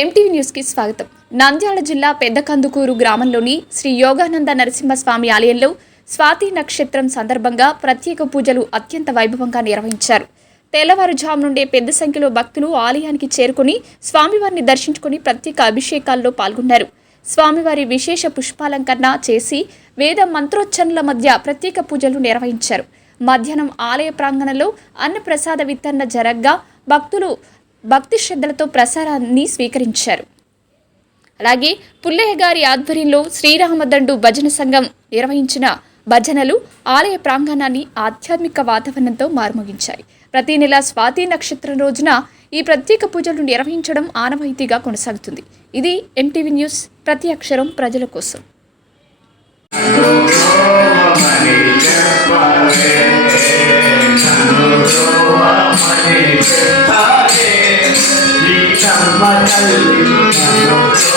MTV న్యూస్కి స్వాగతం. నంద్యాల జిల్లా పెద్దకందుకూరు గ్రామంలోని శ్రీ యోగానంద నరసింహస్వామి ఆలయంలో స్వాతి నక్షత్రం సందర్భంగా ప్రత్యేక పూజలు అత్యంత వైభవంగా నిర్వహించారు. తెల్లవారుజాము నుండే పెద్ద సంఖ్యలో భక్తులు ఆలయానికి చేరుకుని స్వామివారిని దర్శించుకుని ప్రత్యేక అభిషేకాల్లో పాల్గొన్నారు. స్వామివారి విశేష పుష్పాలంకరణ చేసి వేద మంత్రోచ్చరణల మధ్య ప్రత్యేక పూజలు నిర్వహించారు. మధ్యాహ్నం ఆలయ ప్రాంగణంలో అన్నప్రసాద వితరణ జరగ్గా భక్తులు భక్తి శ్రద్ధలతో ప్రసారాన్ని స్వీకరించారు. అలాగే పుల్లయ్య గారి ఆధ్వర్యంలో శ్రీరామదండు భజన సంఘం నిర్వహించిన భజనలు ఆలయ ప్రాంగణాన్ని ఆధ్యాత్మిక వాతావరణంతో మారుమోగించాయి. ప్రతి నెల స్వాతి నక్షత్రం రోజున ఈ ప్రత్యేక పూజలు నిర్వహించడం ఆనవాయితీగా కొనసాగుతుంది. ఇది ఎంటీవీ న్యూస్, ప్రతి అక్షరం ప్రజల కోసం. Sama kali